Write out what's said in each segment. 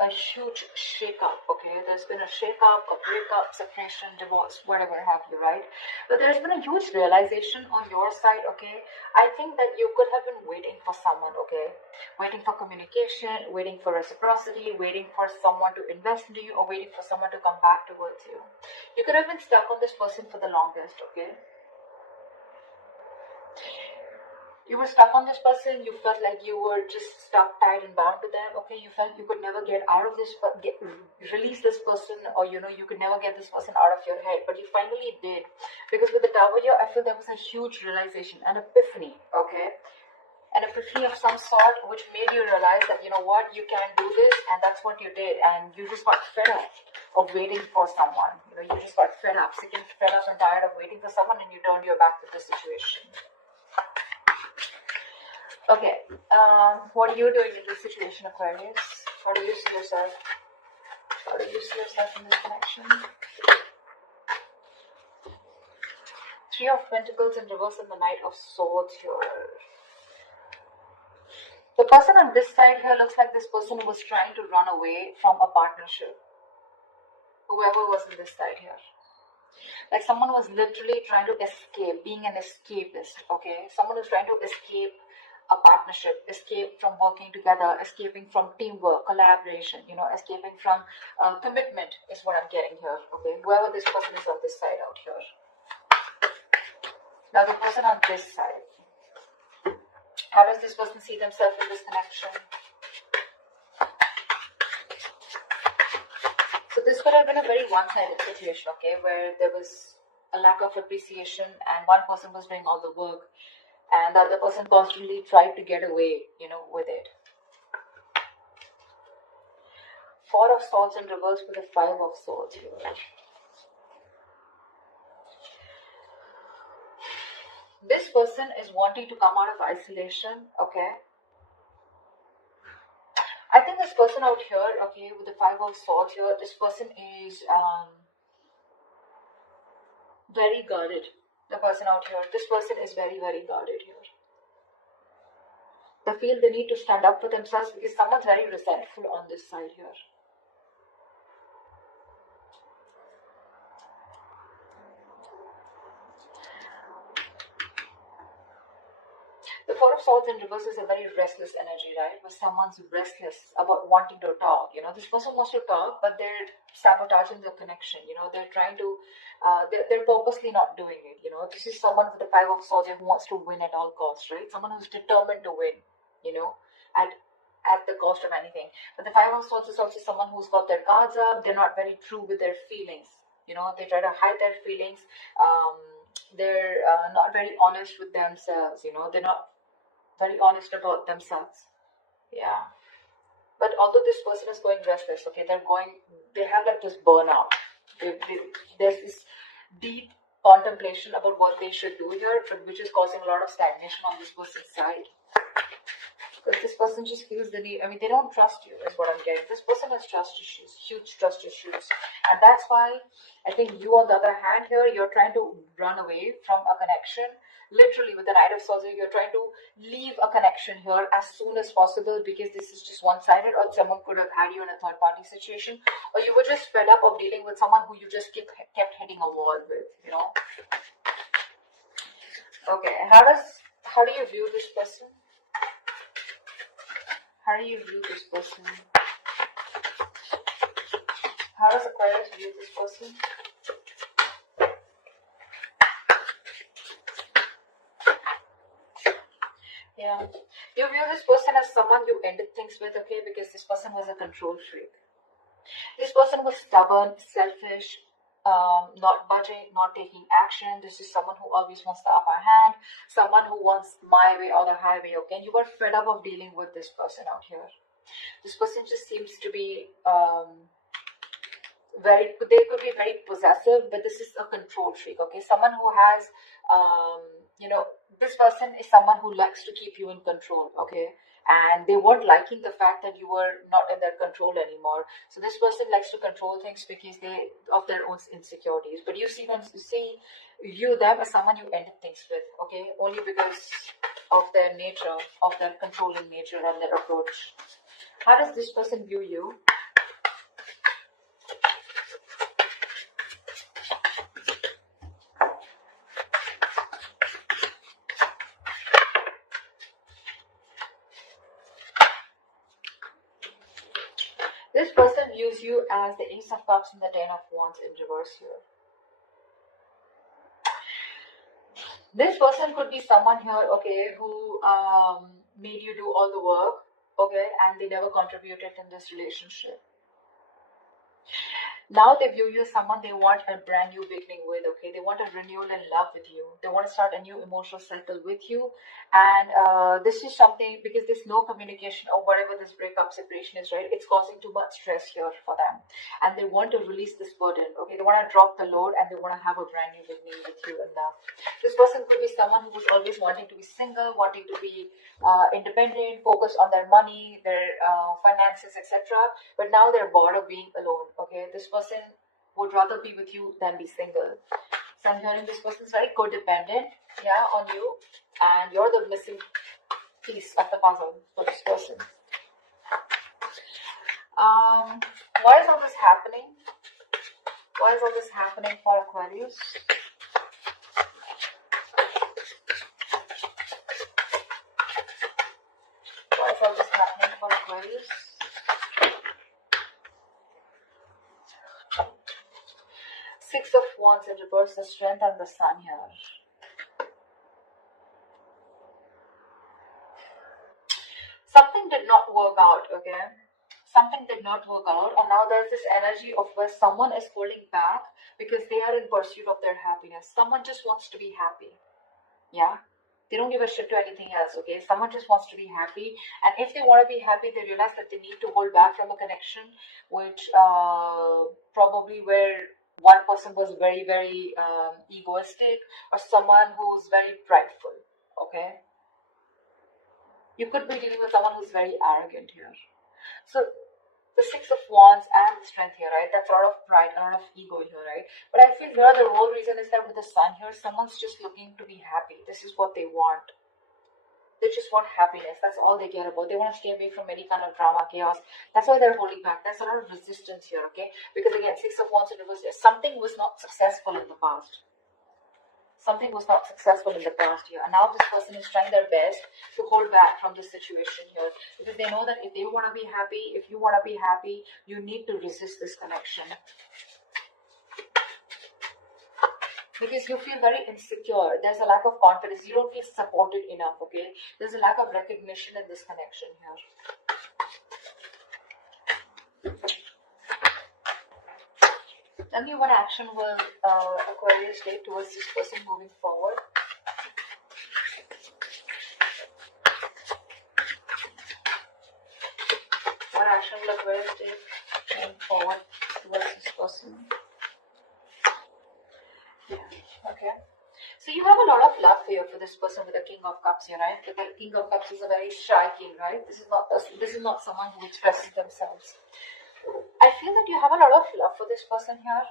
a huge shake-up, okay? There's been a shake-up, a breakup, separation, divorce, whatever have you, right? But there's been a huge realization on your side, okay? I think that you could have been waiting for someone, okay? Waiting for communication, waiting for reciprocity, waiting for someone to invest into you, or waiting for someone to come back towards you. You could have been stuck on this person for the longest, okay? You were stuck on this person, you felt like you were just stuck, tied and bound to them, okay? You felt you could never get out of this, release this person, or you could never get this person out of your head, but you finally did. Because with the Tower here, I feel there was a huge realization, an epiphany, okay? An epiphany of some sort, which made you realize that, you know what, you can do this, and that's what you did, and you just got fed up of waiting for someone. You just got fed up, sick and fed up and tired of waiting for someone, and you turned your back to the situation. Okay, what are you doing in this situation, Aquarius? How do you see yourself? How do you see yourself in this connection? Three of Pentacles in reverse and the Knight of Swords here. The person on this side here looks like this person was trying to run away from a partnership. Whoever was on this side here. Like someone was literally trying to escape, being an escapist, okay? Someone who's trying to escape a partnership, escape from working together, escaping from teamwork, collaboration, escaping from commitment is what I'm getting here, okay? Whoever this person is on this side out here. Now the person on this side, how does this person see themselves in this connection? So this could have been a very one-sided situation, okay, where there was a lack of appreciation and one person was doing all the work and the other person constantly tried to get away, with it. Four of Swords in reverse with the Five of Swords here. This person is wanting to come out of isolation, okay? I think this person out here, okay, with the Five of Swords here, this person is very guarded. The person out here, this person is very, very guarded here. They feel they need to stand up for themselves because someone's very resentful on this side here. The Four of Swords in reverse is a very restless energy, right? Where someone's restless about wanting to talk. This person wants to talk, but they're sabotaging the connection. They're trying to, they're purposely not doing it. This is someone with the Five of Swords who wants to win at all costs, right? Someone who's determined to win, at the cost of anything. But the Five of Swords is also someone who's got their guards up. They're not very true with their feelings. They try to hide their feelings. They're not very honest with themselves. They're not very honest about themselves. Yeah. But although this person is going restless, okay, they have like this burnout. There's this deep contemplation about what they should do here, but which is causing a lot of stagnation on this person's side. Because this person just feels the need. They don't trust you, is what I'm getting. This person has trust issues, huge trust issues. And that's why I think you, on the other hand here, you're trying to run away from a connection. Literally, with the Knight of Swords, you're trying to leave a connection here as soon as possible because this is just one-sided, or someone could have had you in a third-party situation, or you were just fed up of dealing with someone who you just kept hitting a wall with, Okay, how do you view this person? How do you view this person? How does Aquarius view this person? Yeah. You view this person as someone you ended things with, okay? Because this person was a control freak. This person was stubborn, selfish, not budging, not taking action. This is someone who always wants the upper hand, someone who wants my way or the highway, okay? And you were fed up of dealing with this person out here. This person just seems to be they could be very possessive, but this is a control freak, okay? Someone who has, this person is someone who likes to keep you in control, okay? And they weren't liking the fact that you were not in their control anymore. So this person likes to control things because of their own insecurities. But you view them as someone you ended things with, okay? Only because of their nature, of their controlling nature and their approach. How does this person view you? This person views you as the Ace of Cups and the Ten of Wands in reverse here. This person could be someone here, okay, who made you do all the work, okay, and they never contributed in this relationship. Now they view you as someone they want a brand new beginning with, okay? They want a renewal in love with you. They want to start a new emotional cycle with you. And this is something, because there's no communication or whatever this breakup separation is, right? It's causing too much stress here for them. And they want to release this burden, okay? They want to drop the load and they want to have a brand new beginning with you in love. This person could be someone who was always wanting to be single, wanting to be independent, focused on their money, their finances, etc. But now they're bored of being alone, okay? This person would rather be with you than be single. So I'm hearing this person's very codependent, yeah, on you, and you're the missing piece of the puzzle for this person. Why is all this happening? Why is all this happening for Aquarius? Why is all this happening for Aquarius? Six of Wands in reverse, the Strength and the Sun here. Something did not work out, okay? Something did not work out, and now there's this energy of where someone is holding back because they are in pursuit of their happiness. Someone just wants to be happy, yeah? They don't give a shit to anything else, okay? Someone just wants to be happy, and if they want to be happy, they realize that they need to hold back from a connection, which probably where one person was very, very egoistic, or someone who's very prideful, okay? You could be dealing with someone who's very arrogant here. So the Six of Wands and the Strength here, right? That's a lot of pride, a lot of ego here, right? But I feel here the whole reason is that with the Sun here, someone's just looking to be happy. This is what they want. They just want happiness. That's all they care about. They want to stay away from any kind of drama, chaos. That's why they're holding back. There's a lot of resistance here, okay? Because again, Six of Wands in reverse, something was not successful in the past. Something was not successful in the past year, and now this person is trying their best to hold back from this situation here, because they know that if they want to be happy, if you want to be happy, you need to resist this connection, because you feel very insecure. There's a lack of confidence. You don't feel supported enough, okay? There's a lack of recognition in this connection here. Tell me what action will Aquarius take towards this person moving forward. What action will Aquarius take moving forward towards this person? Yeah, okay. So you have a lot of love here for this person with the King of Cups here, right? The King of Cups is a very shy king, right? This is not someone who expresses themselves. I feel that you have a lot of love for this person here,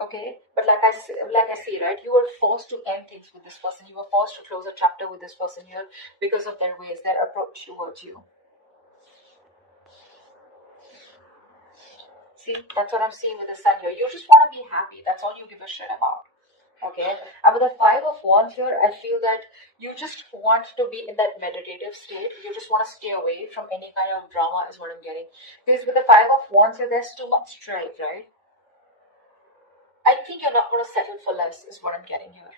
okay? But like I say, right, you were forced to end things with this person. You were forced to close a chapter with this person here because of their ways, their approach towards you. See, that's what I'm seeing with the Sun here. You just want to be happy. That's all you give a shit about. Okay, and with the Five of Wands here, I feel that you just want to be in that meditative state. You just want to stay away from any kind of drama is what I'm getting. Because with the Five of Wands here, there's too much strife, right? I think you're not going to settle for less is what I'm getting here.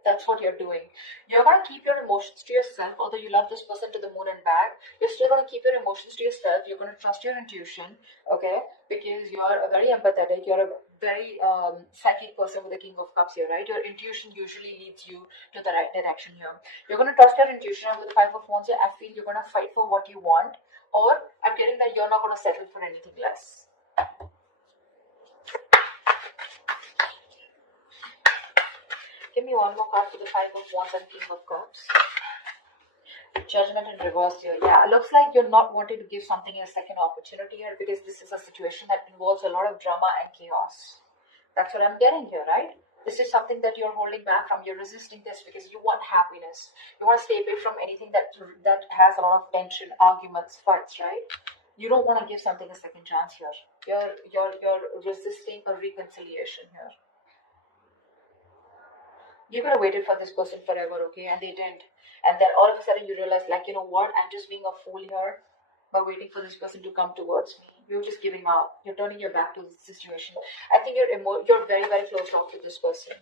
That's what you're doing. You're going to keep your emotions to yourself. Although you love this person to the moon and back, you're still going to keep your emotions to yourself. You're going to trust your intuition, okay? Because you're a very empathetic, you're a very psychic person with the King of Cups here, right? Your intuition usually leads you to the right direction here. You're going to trust your intuition, and with the Five of Wands here, I feel you're going to fight for what you want, or I'm getting that you're not going to settle for anything less. Give me one more card for the Five of Wands and King of Cups. Judgment in reverse here. Yeah, it looks like you're not wanting to give something a second opportunity here, because this is a situation that involves a lot of drama and chaos. That's what I'm getting here, right? This is something that you're holding back from. You're resisting this because you want happiness. You want to stay away from anything that has a lot of tension, arguments, fights, right? You don't want to give something a second chance here. You're resisting a reconciliation here. You could have waited for this person forever, okay, and they didn't. And then all of a sudden you realize, like, you know what, I'm just being a fool here. by waiting for this person to come towards me. You're just giving up. You're turning your back to the situation. I think you're very, very close off to this person.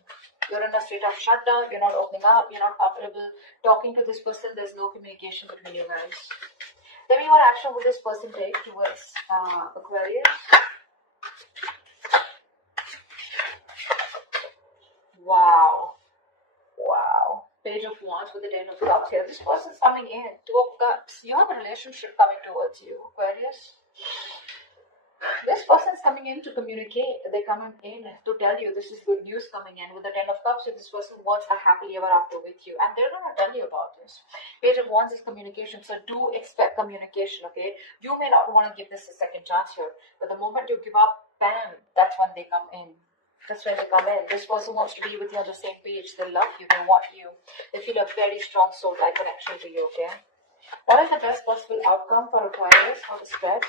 You're in a state of shutdown. You're not opening up. You're not comfortable talking to this person. There's no communication between you guys. Tell me what action will this person take towards Aquarius? Wow. Wow. Page of Wands with the Ten of Cups here. This person's coming in. Two of Cups. You have a relationship coming towards you, Aquarius. This person's coming in to communicate. They're coming in to tell you this is good news coming in. With the Ten of Cups, this person wants a happily ever after with you. And they're going to tell you about this. Page of Wands is communication. So do expect communication, okay? You may not want to give this a second chance here. But the moment you give up, bam, that's when they come in. That's when they come in. This person wants to be with you on the same page. They love you. They want you. They feel a very strong soul-like connection to you, okay? What is the best possible outcome for Aquarius for the spread?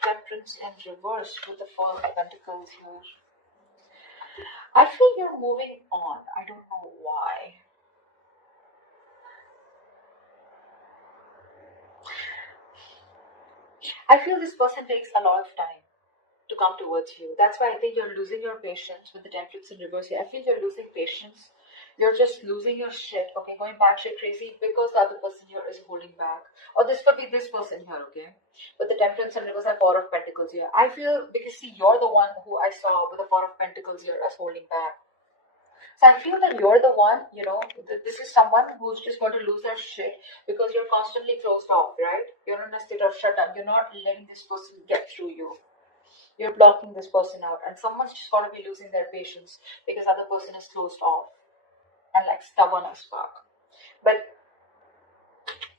Temperance in reverse with the Four of Pentacles here. I feel you're moving on. I don't know why. I feel this person takes a lot of time to come towards you. That's why I think you're losing your patience with the Temperance in reverse here. I feel you're losing patience. You're just losing your shit, okay? Going batshit crazy because the other person here is holding back. Or this could be this person here, okay? But the Temperance in reverse and Four of Pentacles here. I feel, because see, you're the one who I saw with the Four of Pentacles here as holding back. So I feel that you're the one, this is someone who's just going to lose their shit because you're constantly closed off, right? You're in a state of shutdown. You're not letting this person get through you. You're blocking this person out. And someone's just got to be losing their patience because other person is closed off and like stubborn as fuck. But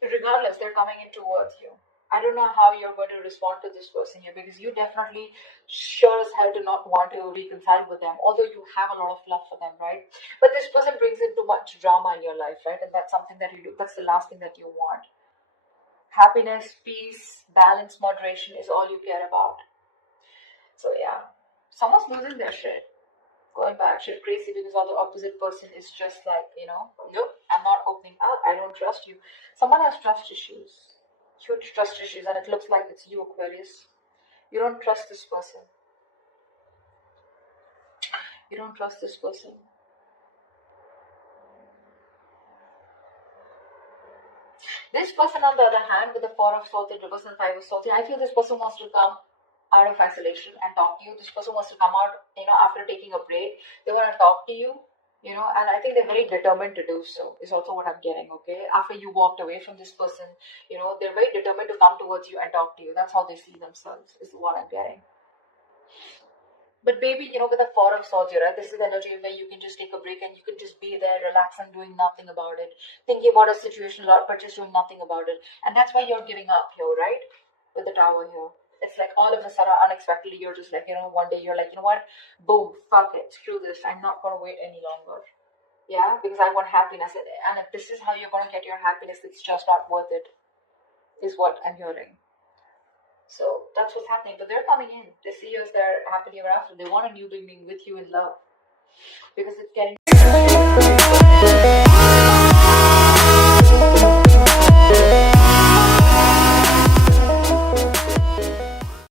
regardless, they're coming in towards you. I don't know how you're going to respond to this person here because you definitely sure as hell do not want to reconcile with them, although you have a lot of love for them, right? But this person brings in too much drama in your life, right? And that's something that you do. That's the last thing that you want. Happiness, peace, balance, moderation is all you care about. So yeah, someone's losing their shit. Going back shit crazy because the opposite person is just like, nope, I'm not opening out. I don't trust you. Someone has trust issues. Huge trust issues, and it looks like it's you, Aquarius. You don't trust this person. You don't trust this person. This person, on the other hand, with the Four of Swords in reverse and Five of Swords, I feel this person wants to come out of isolation and talk to you. This person wants to come out, after taking a break. They want to talk to you. And I think they're very determined to do so, is also what I'm getting, okay? After you walked away from this person, they're very determined to come towards you and talk to you. That's how they see themselves, is what I'm getting. But maybe, with the Four of Swords here, right? This is the energy where you can just take a break and you can just be there, relax and doing nothing about it. Thinking about a situation a lot, but just doing nothing about it. And that's why you're giving up here, right? With the Tower here. It's like all of a sudden, unexpectedly, you're just like, one day you're like, what? Boom, fuck it, screw this. I'm not going to wait any longer. Yeah, because I want happiness. And if this is how you're going to get your happiness, it's just not worth it, is what I'm hearing. So that's what's happening. But they're coming in. They see you as their happily ever after. They want a new beginning with you in love. Because it's getting...